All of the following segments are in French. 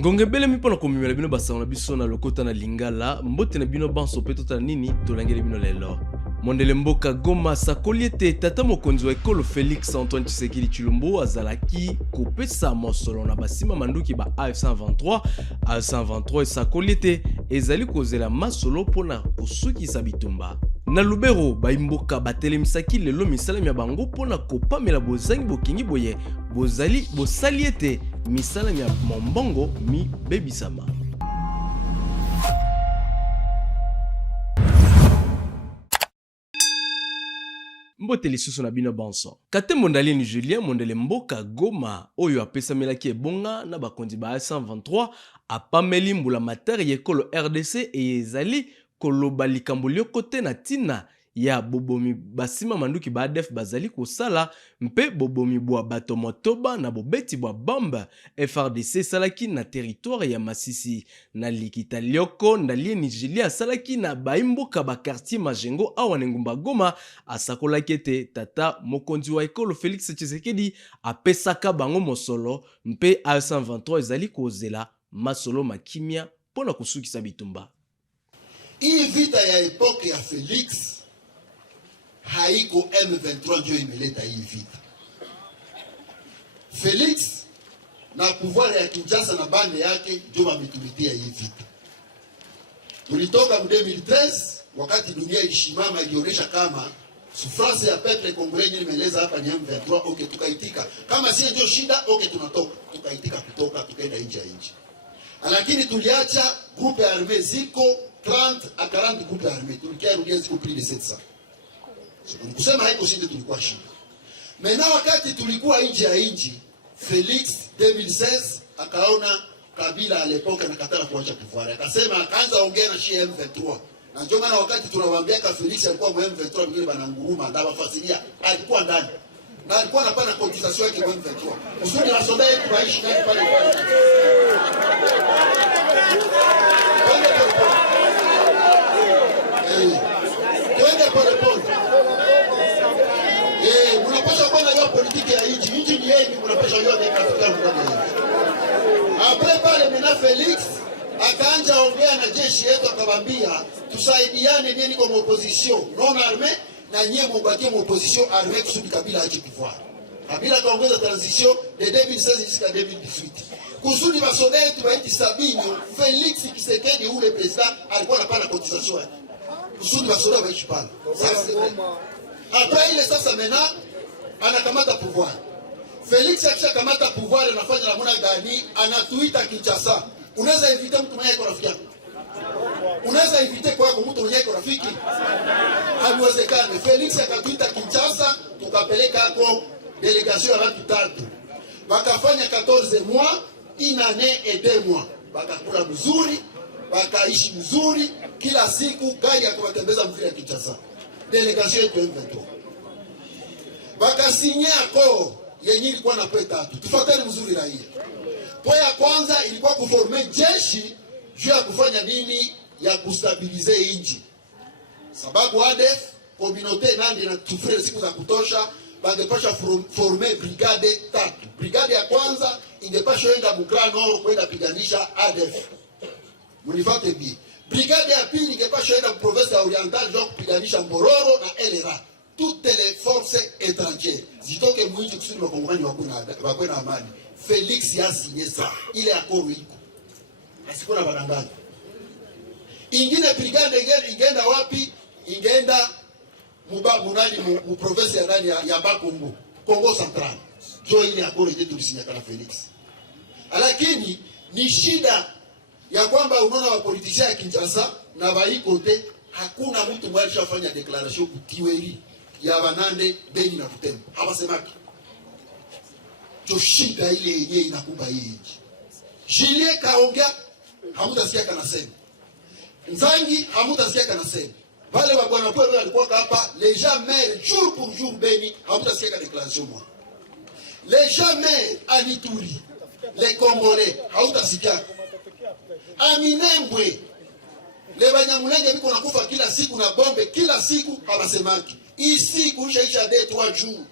Ngonge bele mi pona komimela bino basana biso na lokota na Lingala, mbote na bino banso pe tota nini tolangeli bino lelo. Mondele mboka Goma sakoli ete tata mokonzi wa ekolo Félix Antoine Tshisekedi Tshilombo azalaki kopesa mosolo na basima manduki ba AF123. AF123 sakoli ete ezali kozela masolo pona kosukisa bitumba. Na Lubero baimboka batelemisaki lelo misalami ya bango pona kopamela bozangi bokingi boye bosali ete misalami ya mombongo mi bebisama. Mbote lisusu na bino banso. Kate Mondalini Julien mondele mboka Goma oyo apesamelaki ebonga na bakonzi ba A123 apameli mbula materi ekolo RDC ezali koloba likambo liokote na tina ya bobomi basima manduki ba ADF bazali kosala mpe bobomi bwa bato motoba na bobeti bwa bombe FRDC salaki na territoire ya Masisi na likita lioko ndalie Nigeria salaki na baimboka ba quartier Majengo awa na ngumba Goma asakolaki ete tata mokonzi wa ekolo Félix Tshisekedi apesaka bango mosolo mpe A123 ezali kozela masolo makimia pona kusukisa bitumba. Hii vita ya epoke ya Felix haiko M23 ndio imeleta hii vita. Felix na pouvoir ya Kinshasa na bande yake ndio wametumitia hii vita. Tulitoka mu 2013 wakati dunia ilishimama ilionyesha kama souffrance ya peuple congolais nimeleza hapa ni M23, okay tukaitika. Kama si ndio shida, okay tunatoka. Tukaitika kutoka tukaenda nje ya nchi. Lakini tuliacha groupe armée ziko 30 à 40 groupes armés. Tulikia rudia ziko plus de 700. Kusema haiko shida tulikuwa shida. Mena wakati tulikuwa nje ya nchi, Felix 2016 akaona Kabila alepoka na katala kuacha pouvoir. Akasema akaanza ongea na M23. Na ndio maana wakati tunawaambia ka Felix alikuwa M23 mwingine bananguruma ndio wafasilia alikuwa ndani. Na alikuwa anapana cotisation yake M23. Usuni wasomee tunaishi ndani pale pale. Twende pole pole. Mnapaswa kuwa na politiki ya nchi. Nchi ni yenu, mnapaswa kujua katika mkutano. Après pale mena Felix akaanza ongea na jeshi yetu akamwambia tusaidiane nini kwa opposition non armée na nyie mbakie opposition armée kusudi Kabila aje pouvoir. Kabila kaongoza transition de 2016 jusqu'à 2018. Kusudi basoda yetu baiti Sabinyo, Felix Tshisekedi ule president alikuwa anapana cotisation. Kusudi basoda baishi pale. Après ile sasa mena anakamata pouvoir. Felix akishakamata pouvoir anafanya namna gani? Anatuita Kinshasa. Unaweza invite mtu mwenye rafiki yako? Unaweza invite kwako mtu mwenye rafiki? Haiwezekani. Felix akatuita Kinshasa, tukapeleka hapo delegation ya watu 3. Wakafanya 14 mois, une année et 2 mois. Bakakula mzuri, bakaishi mzuri, kila siku gari ya kuwatembeza mvili ya Kinshasa. Delegation yetu M23. Bakasinye accord yenye ilikuwa na point 3. Tufuateni mzuri raia. Point ya kwanza ilikuwa kuforme jeshi juu ya kufanya nini ya kustabilize nchi. Sababu ADF communauté nandi na tufre siku za kutosha bangepasha forme brigade 3. Brigade ya kwanza ingepasha enda mu Grand Nord kwenda piganisha ADF. Munifate bi. Brigade ya pili ingepasha enda mu province ya Oriental donc piganisha Mbororo na LRA. Toutes les forces étrangères zitoke mwinchi kusudi wakongomani wakwe na amani. Felix ya signé ça. Ile accord iko. Asikuna badanganya. Ingine brigade ingenda wapi? Ingenda mu province ya ndani ya Bakongo, Kongo Central. Jo ile accord yetu tulisinya kana Felix. Lakini ni shida ya kwamba unaona wa politiciens ya Kinshasa na baikote hakuna mtu mmoja alishafanya declaration kutiweri ya Banande Beni na Butembo. Hawasemaki. Jo shida ile yenyewe inakumba hii nchi. Julien kaongea hamutasikia kana sema. Nzangi hamutasikia kana sema. Wale wa bwana Paul walikuwa hapa les jamais jour pour jour Beni hamutasikia kana déclaration moi. Les jamais à Ituri les Congolais hamutasikia. Aminembwe le Banyamulenge biko nakufa kila siku na bombe kila siku hawasemaki. Ici kuisha 2-3 jours.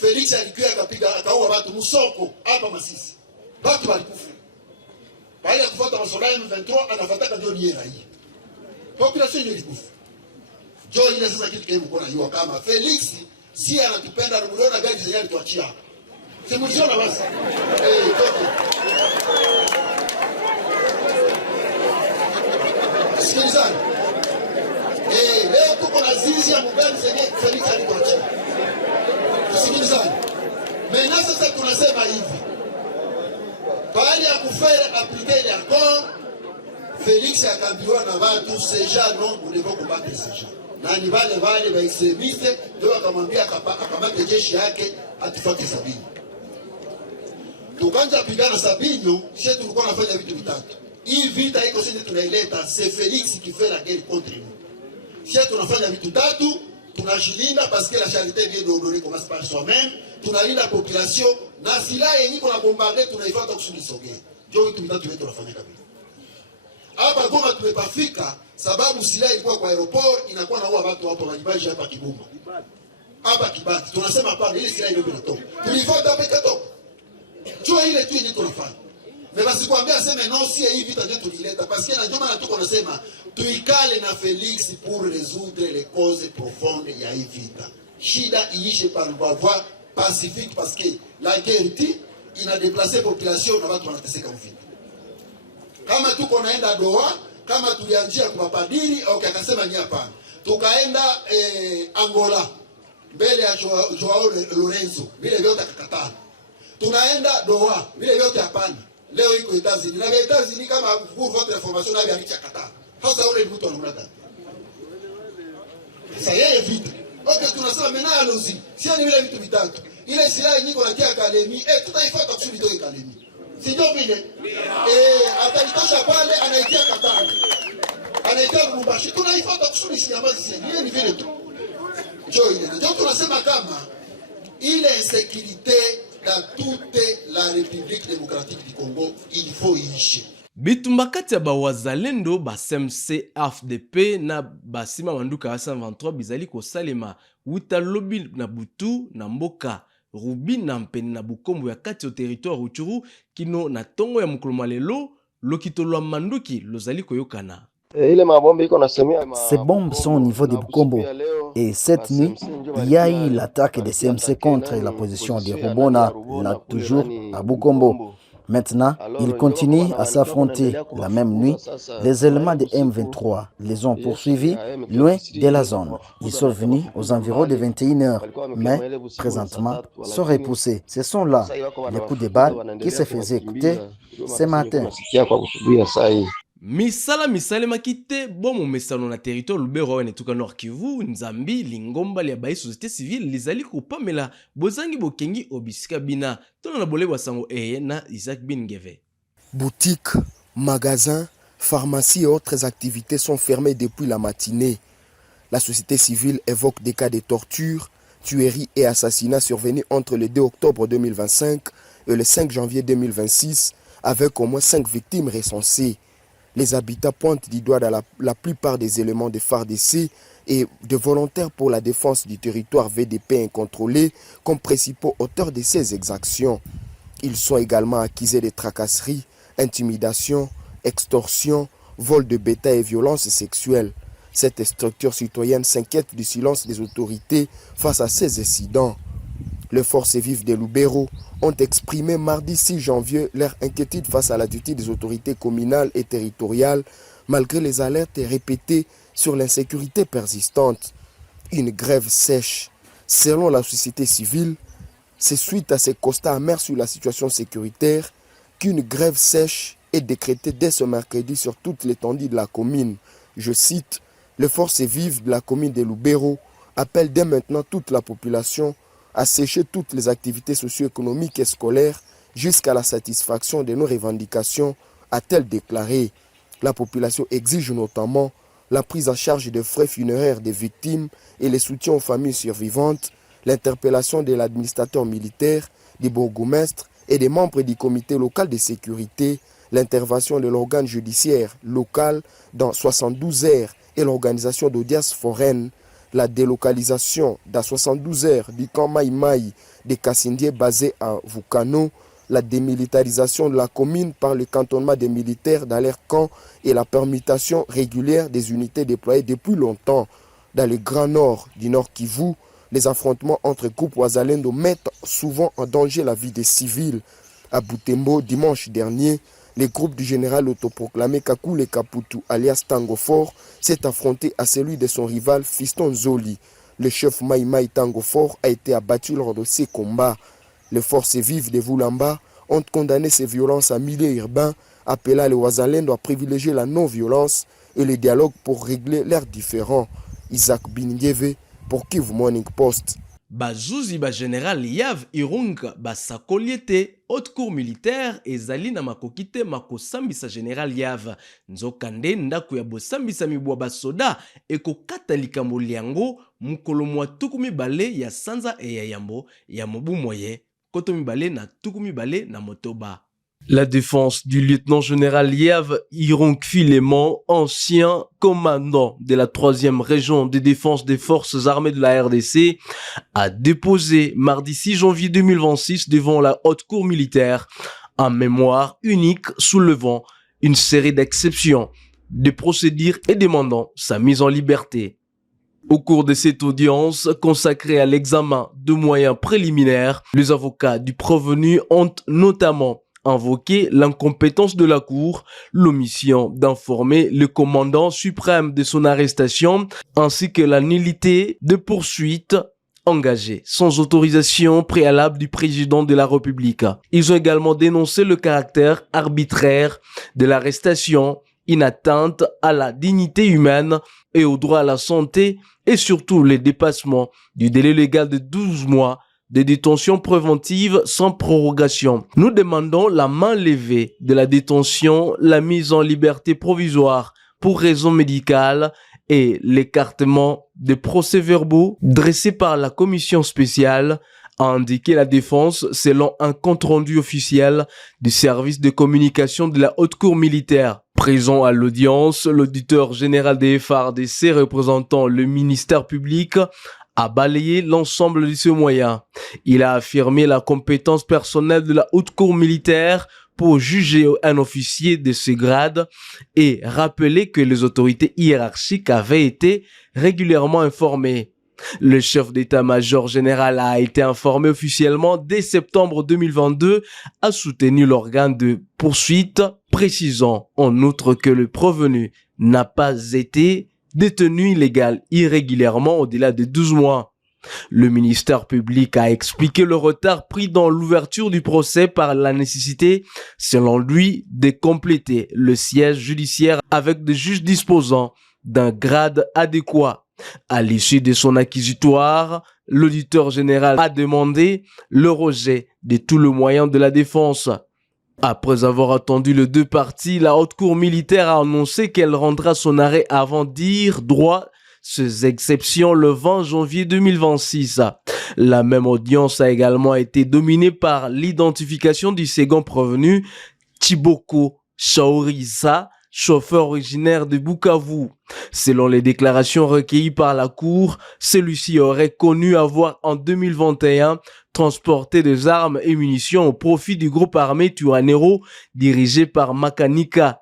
Felix alikuwa akapiga akaua watu msoko hapa Masisi. Watu walikufa. Pale ya kufuata masoda M23 anafuata ndio ni raia. Population ndio ilikufa. Jo ile sasa kitu kile mko najua kama Felix si anatupenda na mliona gari zenyewe alituachia hapa. Simuziona basi. Toke. Sikilizani. Leo tuko na zizi ya mgani zenyewe Felix alituachia. Sikilizani. Mena sasa tunasema hivi. Baada ya kufanya appliquer les accords, Felix akaambiwa na watu seja non vous devez combattre seja. Na ni wale wa extremiste ndio akamwambia akamate jeshi yake atifuate Sabini. Tukanja pigana Sabini, sisi tulikuwa tunafanya vitu vitatu. Hii vita iko sisi tunaileta, c'est Felix qui fait la guerre contre nous. Sisi tunafanya vitu tatu, tunajilinda parce que la charité vient d'honorer commence par soi-même, tunalinda la population na silaha yenyewe kuna bombarder tunaifuata kusudi sogea. Ndio vitu vitatu wetu tunafanya kabisa. Hapa Goma tumepafika sababu silaha ilikuwa kwa aeroport inakuwa naua watu hapo majibaji hapa Kibumba. Hapa Kibati tunasema hapana, ile silaha ndio inatoka. Tulifuata hapa ikatoka. Jua ile tu yenyewe tunafanya. Na basi kuambia sema non si hii vita ndio tulileta parce que na ndio maana tuko nasema tuikale na Felix pour résoudre les causes profondes ya hii vita. Shida iishe par voie pacifique parce que la guerre ina déplacer population na watu wanateseka mvita. Kama tuko naenda Doha, kama tulianjia kwa padiri au akasema ni hapana. Tukaenda Angola mbele ya Joao Lorenzo, vile vyote akakataa. Tunaenda Doha, vile vyote hapana. Leo iko Etazini. Na Etazini kama pour votre information na biacha kataa. Sasa ule mtu anamrada. Sasa yeye vita. Okay, tunasema mena alozi. Sio ni vile vitu vitatu. Ile silaha nyingi wanatia akademi, tutaifuata kusudi toe akademi. Sio vile. Atalitosa pale anaitia Katanga. Anaitia Lubumbashi. Tunaifuata kusudi sinyamazi sisi. Ni vile tu. Njoo ile. Ndio tunasema kama ile insécurité dans toute la République démocratique du Congo, il faut ishi. Bitumba kati ya bawazalendo ba SMC AFDP na basima manduka 123 bizali kosalema wuta lobi na butu na mboka Rubi na mpeni na bukombo ya kati au territoire Rutshuru kino na tongo ya mukolo malelo lokitolo manduki lozali koyokana. Ces bombes sont au niveau de Bukombo. Et cette nuit, il y a eu l'attaque des CMC contre la position de Rubona, là toujours à Bukombo. Maintenant, ils continuent à s'affronter. La même nuit, les éléments de M23 les ont poursuivis loin de la zone. Ils sont venus aux environs de 21h, mais présentement sont repoussés. Ce sont là les coups de balle qui se faisaient écouter ce matin. Misala makitte bomo mesano na territoire Lubero ne tuka Nord Kivu Nzambi lingomba ya bayi société civile lizali kopamela bozangi bokengi obisika bina tona na bolebwa sango na Isaac Bingeve. Boutiques, magasins, pharmacies et autres activités sont fermées depuis la matinée. La société civile évoque des cas de torture, tueries et assassinats survenus entre le 2 octobre 2025 et le 5 janvier 2026 avec au moins 5 victimes recensées. Les habitants pointent du doigt dans la plupart des éléments de FARDC et de volontaires pour la défense du territoire VDP incontrôlé comme principaux auteurs de ces exactions. Ils sont également accusés de tracasseries, intimidations, extorsions, vol de bétail et violences sexuelles. Cette structure citoyenne s'inquiète du silence des autorités face à ces incidents. Les forces vives de Lubero ont exprimé mardi 6 janvier leur inquiétude face à l'attitude des autorités communales et territoriales malgré les alertes répétées sur l'insécurité persistante. Une grève sèche. Selon la société civile, c'est suite à ces constats amers sur la situation sécuritaire qu'une grève sèche est décrétée dès ce mercredi sur toute l'étendue de la commune. Je cite, « Les forces vives de la commune de Lubero appellent dès maintenant toute la population à sécher toutes les activités socio-économiques et scolaires jusqu'à la satisfaction de nos revendications, a-t-elle déclaré. La population exige notamment la prise en charge des frais funéraires des victimes et le soutien aux familles survivantes, l'interpellation de l'administrateur militaire, des bourgmestres et des membres du comité local de sécurité, l'intervention de l'organe judiciaire local dans 72 heures et l'organisation d'audiences foraines, la délocalisation dans 72 heures du camp Maï Maï de Kassindie basé à Vukano, la démilitarisation de la commune par le cantonnement des militaires dans leur camp et la permutation régulière des unités déployées depuis longtemps. Dans le Grand Nord du Nord Kivu, les affrontements entre groupes Wazalendo mettent souvent en danger la vie des civils. À Butembo, dimanche dernier, les groupes du général autoproclamé Kakule Kaputu alias Tango Fort s'est affronté à celui de son rival Fiston Zoli. Le chef Maïmaï Tango Fort a été abattu lors de ces combats. Les forces vives de Vulamba ont condamné ces violences en milieu urbain, appelant les Wazalendo à privilégier la non-violence et le dialogue pour régler leurs différends. Isaac Bingeve pour Kivu Morning Post. Bazuzi ba général Yav Irung basakoliete haute cour militaire ezali na makokite makosambisa général Yav nzokande ndako ya bosambisa mibwa basoda ekokata likambo liango mukolo mwa tuku mibale ya sanza e ya yambo ya mobu moye koto mibale na tuku mibale na motoba. La défense du lieutenant-général Yav Irung Filémon, ancien commandant de la 3e région de défense des forces armées de la RDC, a déposé mardi 6 janvier 2026 devant la haute cour militaire en mémoire unique soulevant une série d'exceptions, de procédures et demandant sa mise en liberté. Au cours de cette audience consacrée à l'examen de moyens préliminaires, les avocats du prévenu ont notamment invoqué l'incompétence de la Cour, l'omission d'informer le commandant suprême de son arrestation, ainsi que la nullité de poursuites engagées sans autorisation préalable du président de la République. Ils ont également dénoncé le caractère arbitraire de l'arrestation, une atteinte à la dignité humaine et au droit à la santé, et surtout le dépassement du délai légal de 12 mois de détention préventive sans prorogation. Nous demandons la main levée de la détention, la mise en liberté provisoire pour raison médicale et l'écartement des procès-verbaux dressés par la commission spéciale, a indiqué la défense selon un compte-rendu officiel du service de communication de la haute cour militaire. Présent à l'audience, l'auditeur général des FARDC représentant le ministère public a balayé l'ensemble de ces moyens. Il a affirmé la compétence personnelle de la haute cour militaire pour juger un officier de ce grade et rappeler que les autorités hiérarchiques avaient été régulièrement informées. Le chef d'état-major général a été informé officiellement dès septembre 2022, a soutenu l'organe de poursuite, précisant en outre que le prévenu n'a pas été détenu illégal irrégulièrement au-delà de 12 mois. Le ministère public a expliqué le retard pris dans l'ouverture du procès par la nécessité, selon lui, de compléter le siège judiciaire avec des juges disposant d'un grade adéquat. À l'issue de son acquisitoire, l'auditeur général a demandé le rejet de tout le moyen de la défense. Après avoir attendu les deux parties, la haute cour militaire a annoncé qu'elle rendra son arrêt avant dire droit ces exceptions le 20 janvier 2026. La même audience a également été dominée par l'identification du second prévenu, Tiboko Shaorisa, chauffeur originaire de Bukavu. Selon les déclarations recueillies par la Cour, celui-ci aurait connu avoir en 2021 transporté des armes et munitions au profit du groupe armé Tuanero dirigé par Makanika.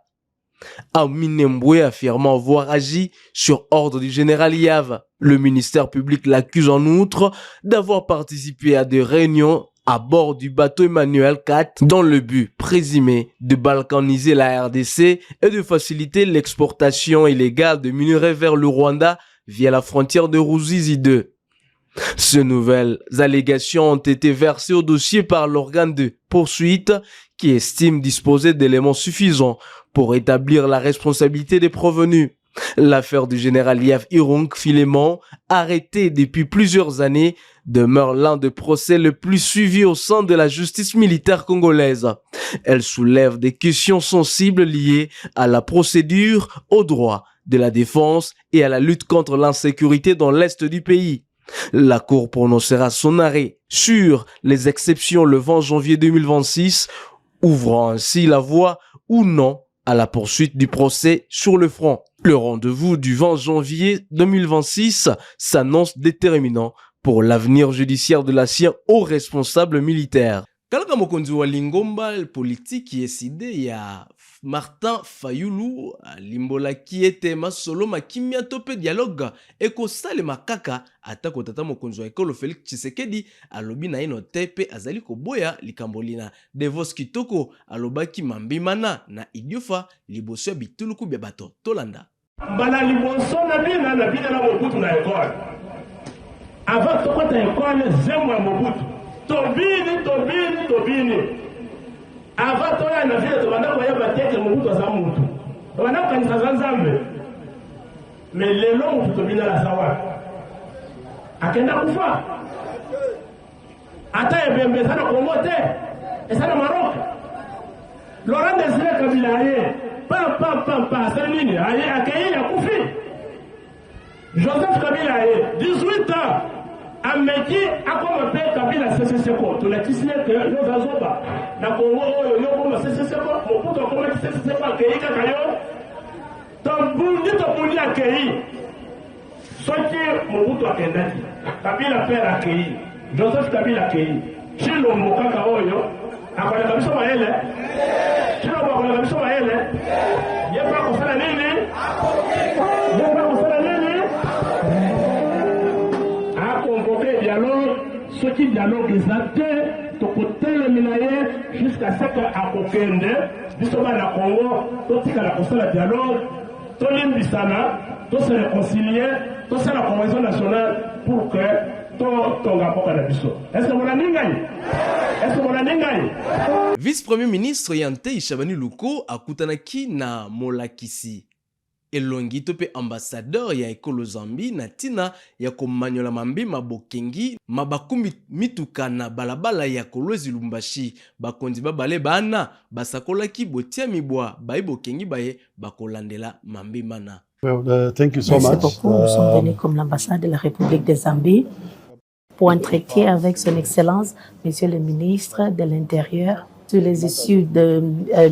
Aminembwe affirmant avoir agi sur ordre du général Yav. Le ministère public l'accuse en outre d'avoir participé à des réunions à bord du bateau Emmanuel IV dans le but présumé de balkaniser la RDC et de faciliter l'exportation illégale de minerais vers le Rwanda via la frontière de Ruzizi 2. Ces nouvelles allégations ont été versées au dossier par l'organe de poursuite qui estime disposer d'éléments suffisants pour établir la responsabilité des prévenus. L'affaire du général Yav Irung Filémon, arrêté depuis plusieurs années, demeure l'un des procès les plus suivis au sein de la justice militaire congolaise. Elle soulève des questions sensibles liées à la procédure, au droit de la défense et à la lutte contre l'insécurité dans l'est du pays. La Cour prononcera son arrêt sur les exceptions le 20 janvier 2026, ouvrant ainsi la voie ou non à la poursuite du procès sur le front. Le rendez-vous du 20 janvier 2026 s'annonce déterminant pour l'avenir judiciaire de l'ancien haut responsable militaire. Kalaka mokonzi wa lingomba politiki eside ya Martin Fayulu limbolaki ete masolo makimia to pe dialogue ekosalema kaka atako tata mokonzi wa ekolo Félix Tshisekedi alobi na ino te pe azali koboya likambolina. Devos Kitoko alobaki mambimana na idiofa liboso ya bituluku bya bato tolanda. Mbala liboso na bina na Mobutu na ekole. Avant tokota ekole zemo ya Mobutu. Tobini. Avant toya na vile tobanda koyeba tete Mobutu aza mutu. Tobanda kokanisa za Nzambe. Mais lelo mutu tobina la sawa. Akenda kufa. Ata ebembe sana Kongo te. Esana Maroc. Laurent Désiré Kabila aye. Pa. C'est nini? Aye akei ya kufi. Joseph Kabila aye. 18 ans. Ameki akoma pe Kabila CCCko to la kisine ke yo zazoba na Kongo yo koma CCCko Mobutu akoma CCCko akei kayo to bundi akei soki Mobutu akendaki Kabila pe akei Joseph Kabila akei chilo mokaka oyo akola kabiso maele chilo akola kabiso maele yepa kufanya nini dialogue, ce qui dialogue exacte, to kotele minaye jusqu'à ce que akokende, bisoba na Congo, to tika la kosala dialogue, to limbisana, to se réconcilier, to se la cohésion nationale pour que to tonga poka na biso. Est-ce que vous l'avez dit? Vice-premier ministre Yante Ishabani Luko akutanaki na molakisi elongi to pe ambassadeur ya ekolo Zambie na tina ya komanyola mambima bokengi mabakumbi mituka na balabala ya Kolwezi Lumbashi bakonzi babale bana basakolaki botia mibwa bai bokengi baye bakolandela mambima na. Well, thank you so much. Merci beaucoup. Nous sommes venus comme l'ambassade de la République de Zambie pour entretenir avec son Excellence, Monsieur le ministre de l'Intérieur, sur les issues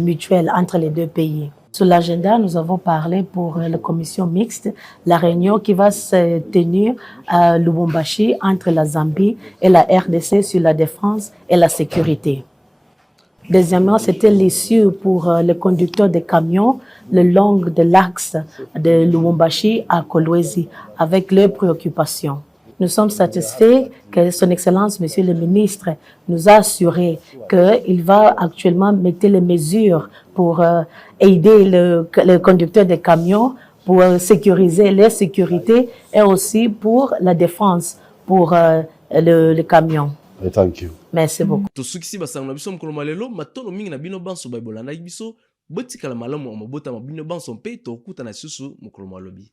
mutuelles entre les deux pays. Sur l'agenda, nous avons parlé pour la commission mixte, la réunion qui va se tenir à Lubumbashi entre la Zambie et la RDC sur la défense et la sécurité. Deuxièmement, c'était l'issue pour les conducteurs de camions le long de l'axe de Lubumbashi à Kolwezi avec leurs préoccupations. Nous sommes satisfaits que Son Excellence, Monsieur le Ministre, nous a assuré qu'il va actuellement mettre les mesures pour aider le conducteur des camions, pour sécuriser leur sécurité et aussi pour la défense pour le camion. Thank you. Merci beaucoup. Tosukisi basangana biso mukolo malelo matono mingi na bino banso bayibolanda biso botikala malamu amabota mabino banso mpe tokuta na susu mukolo malobi.